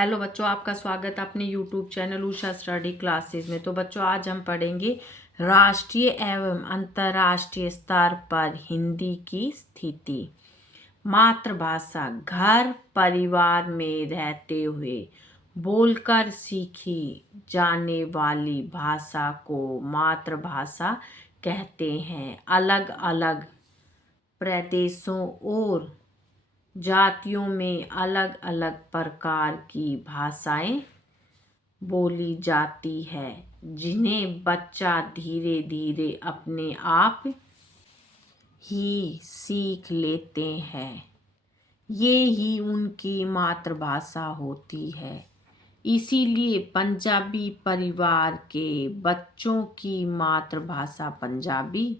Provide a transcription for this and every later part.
Hello बच्चों, आपका स्वागत है अपने YouTube channel Usha study classes में। तो बच्चों, आज हम पढ़ेंगे राष्ट्रीय एवं अंतर्राष्ट्रीय स्तर पर हिंदी की स्थिति। मातृभाषा घर परिवार में रहते हुए बोलकर सीखी जाने वाली भाषा को मातृभाषा कहते हैं। अलग अलग प्रदेशों और जातियों में अलग अलग प्रकार की भाषाएं बोली जाती है, जिन्हें बच्चा धीरे धीरे अपने आप ही सीख लेते हैं। ये ही उनकी मातृभाषा होती है। इसीलिए पंजाबी परिवार के बच्चों की मातृभाषा पंजाबी,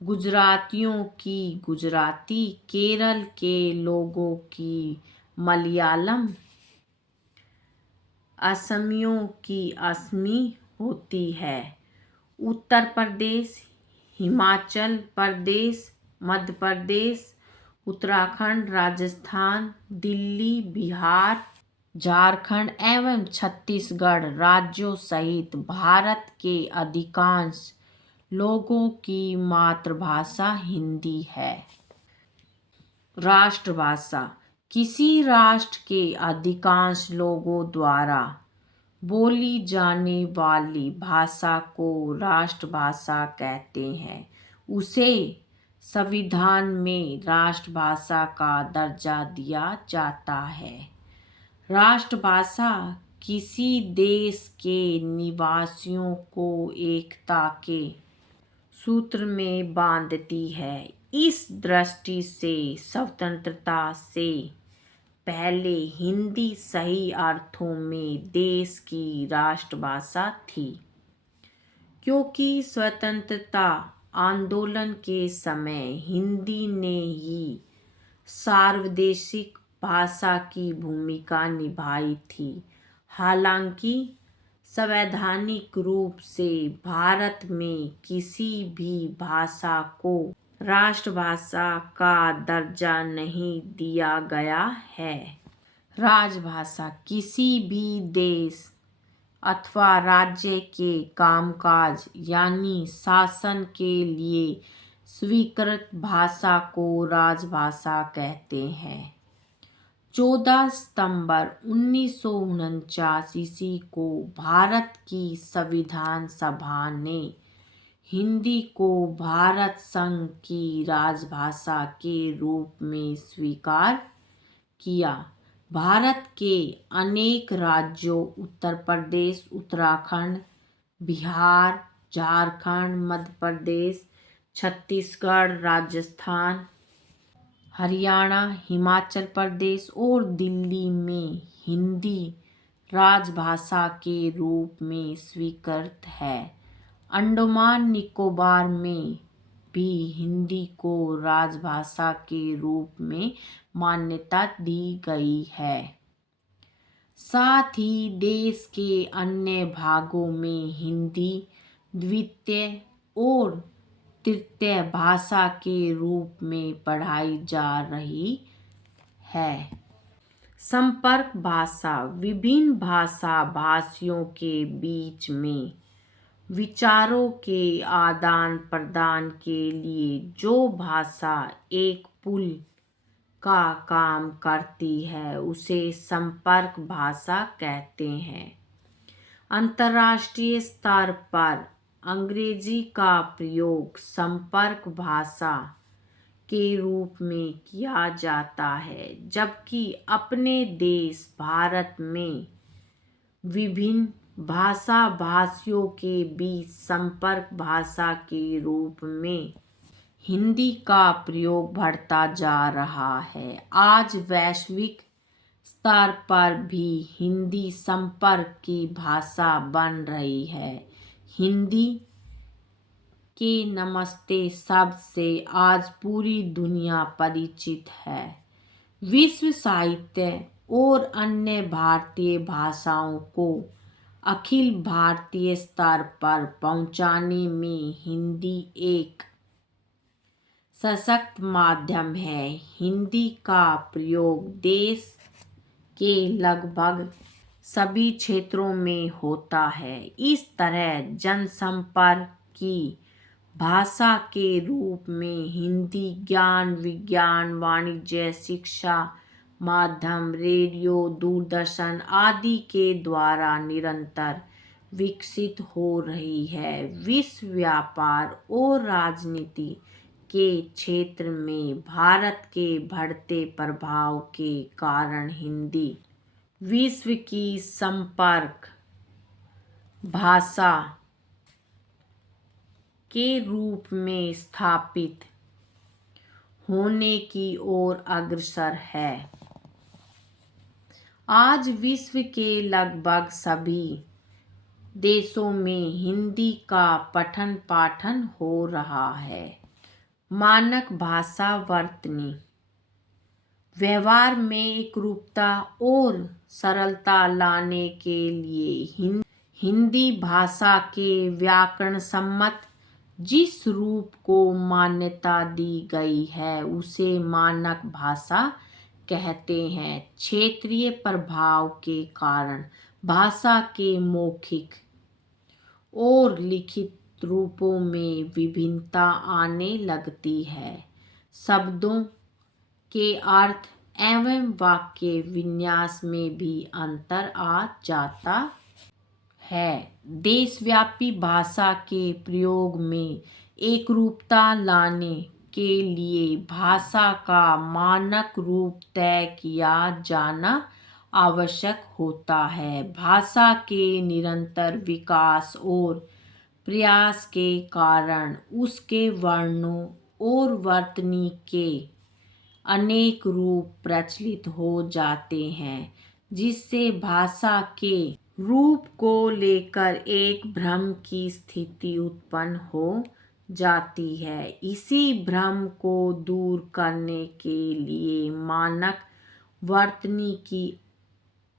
गुजरातियों की गुजराती, केरल के लोगों की मलयालम, असमियों की असमी होती है। उत्तर प्रदेश, हिमाचल प्रदेश, मध्य प्रदेश, उत्तराखंड, राजस्थान, दिल्ली, बिहार, झारखंड एवं छत्तीसगढ़ राज्यों सहित भारत के अधिकांश लोगों की मातृभाषा हिंदी है। राष्ट्रभाषा किसी राष्ट्र के अधिकांश लोगों द्वारा बोली जाने वाली भाषा को राष्ट्रभाषा कहते हैं। उसे संविधान में राष्ट्रभाषा का दर्जा दिया जाता है। राष्ट्रभाषा किसी देश के निवासियों को एकता के सूत्र में बांधती है। इस दृष्टि से स्वतंत्रता से पहले हिंदी सही अर्थों में देश की राष्ट्रभाषा थी, क्योंकि स्वतंत्रता आंदोलन के समय हिंदी ने ही सार्वदेशिक भाषा की भूमिका निभाई थी। हालांकि संवैधानिक रूप से भारत में किसी भी भाषा को राष्ट्रभाषा का दर्जा नहीं दिया गया है। राजभाषा किसी भी देश अथवा राज्य के कामकाज यानी शासन के लिए स्वीकृत भाषा को राजभाषा कहते हैं। 14 सितंबर 1949 ईस्वी को भारत की संविधान सभा ने हिंदी को भारत संघ की राजभाषा के रूप में स्वीकार किया। भारत के अनेक राज्यों उत्तर प्रदेश, उत्तराखंड, बिहार, झारखंड, मध्य प्रदेश, छत्तीसगढ़, राजस्थान, हरियाणा, हिमाचल प्रदेश और दिल्ली में हिंदी राजभाषा के रूप में स्वीकृत है। अंडमान निकोबार में भी हिंदी को राजभाषा के रूप में मान्यता दी गई है। साथ ही देश के अन्य भागों में हिंदी द्वितीय और तृतीय भाषा के रूप में पढ़ाई जा रही है। संपर्क भाषा विभिन्न भाषा भाषियों के बीच में विचारों के आदान प्रदान के लिए जो भाषा एक पुल का काम करती है उसे संपर्क भाषा कहते हैं। अंतर्राष्ट्रीय स्तर पर अंग्रेजी का प्रयोग संपर्क भाषा के रूप में किया जाता है, जबकि अपने देश भारत में विभिन्न भाषा भाषियों के बीच संपर्क भाषा के रूप में हिंदी का प्रयोग बढ़ता जा रहा है। आज वैश्विक स्तर पर भी हिंदी संपर्क की भाषा बन रही है। हिंदी के नमस्ते शब्द से आज पूरी दुनिया परिचित है। विश्व साहित्य और अन्य भारतीय भाषाओं को अखिल भारतीय स्तर पर पहुंचाने में हिंदी एक सशक्त माध्यम है। हिंदी का प्रयोग देश के लगभग सभी क्षेत्रों में होता है। इस तरह जनसंपर्क की भाषा के रूप में हिंदी ज्ञान, विज्ञान, वाणिज्य, शिक्षा, माध्यम, रेडियो, दूरदर्शन आदि के द्वारा निरंतर विकसित हो रही है। विश्व व्यापार और राजनीति के क्षेत्र में भारत के बढ़ते प्रभाव के कारण हिंदी विश्व की संपर्क भाषा के रूप में स्थापित होने की ओर अग्रसर है। आज विश्व के लगभग सभी देशों में हिंदी का पठन पाठन हो रहा है। मानक भाषा वर्तनी व्यवहार में एकरूपता और सरलता लाने के लिए हिंदी भाषा के व्याकरण सम्मत जिस रूप को मान्यता दी गई है उसे मानक भाषा कहते हैं। क्षेत्रीय प्रभाव के कारण भाषा के मौखिक और लिखित रूपों में विभिन्नता आने लगती है। शब्दों के अर्थ एवं वाक्य विन्यास में भी अंतर आ जाता है। देशव्यापी भाषा के प्रयोग में एकरूपता लाने के लिए भाषा का मानक रूप तय किया जाना आवश्यक होता है। भाषा के निरंतर विकास और प्रयास के कारण उसके वर्णों और वर्तनी के अनेक रूप प्रचलित हो जाते हैं, जिससे भाषा के रूप को लेकर एक भ्रम की स्थिति उत्पन्न हो जाती है। इसी भ्रम को दूर करने के लिए मानक वर्तनी की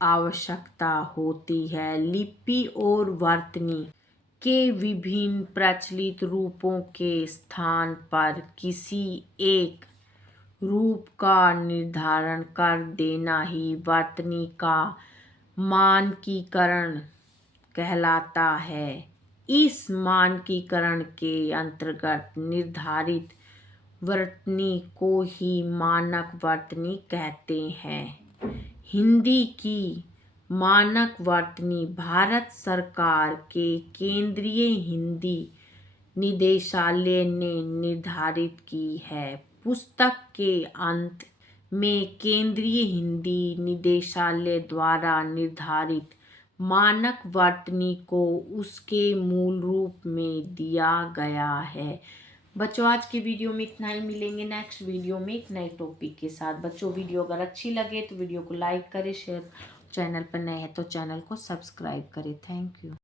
आवश्यकता होती है। लिपि और वर्तनी के विभिन्न प्रचलित रूपों के स्थान पर किसी एक रूप का निर्धारण कर देना ही वर्तनी का मानकीकरण कहलाता है। इस मानकीकरण के अंतर्गत निर्धारित वर्तनी को ही मानक वर्तनी कहते हैं। हिंदी की मानक वर्तनी भारत सरकार के केंद्रीय हिंदी निदेशालय ने निर्धारित की है। पुस्तक के अंत में केंद्रीय हिंदी निदेशालय द्वारा निर्धारित मानक वर्तनी को उसके मूल रूप में दिया गया है। बच्चों आज की वीडियो में इतना ही। मिलेंगे नेक्स्ट वीडियो में एक नए टॉपिक के साथ। बच्चों वीडियो अगर अच्छी लगे तो वीडियो को लाइक करें, शेयर, चैनल पर नए हैं तो चैनल को सब्सक्राइब करें। Thank you.